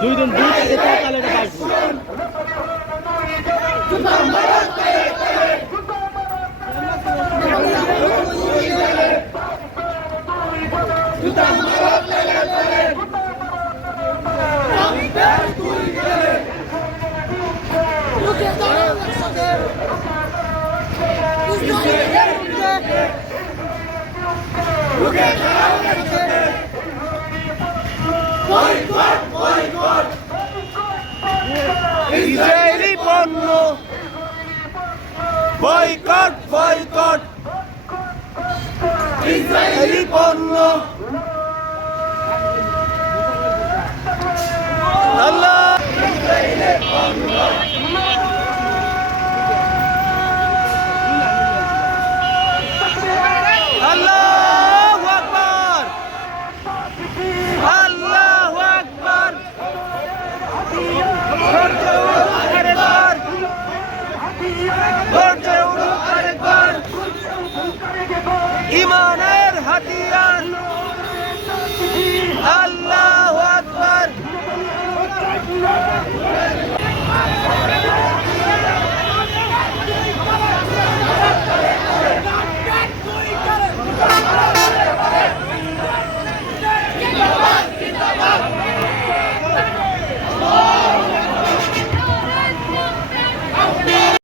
দুই দিন দুই থেকে তাহলে এটা Look at ইসরায়েলি পণ্য। Boycott boycott. ইসরায়েলি পণ্য। আল্লাহ। ইসরায়েলের ইমানের হাতিয়ার।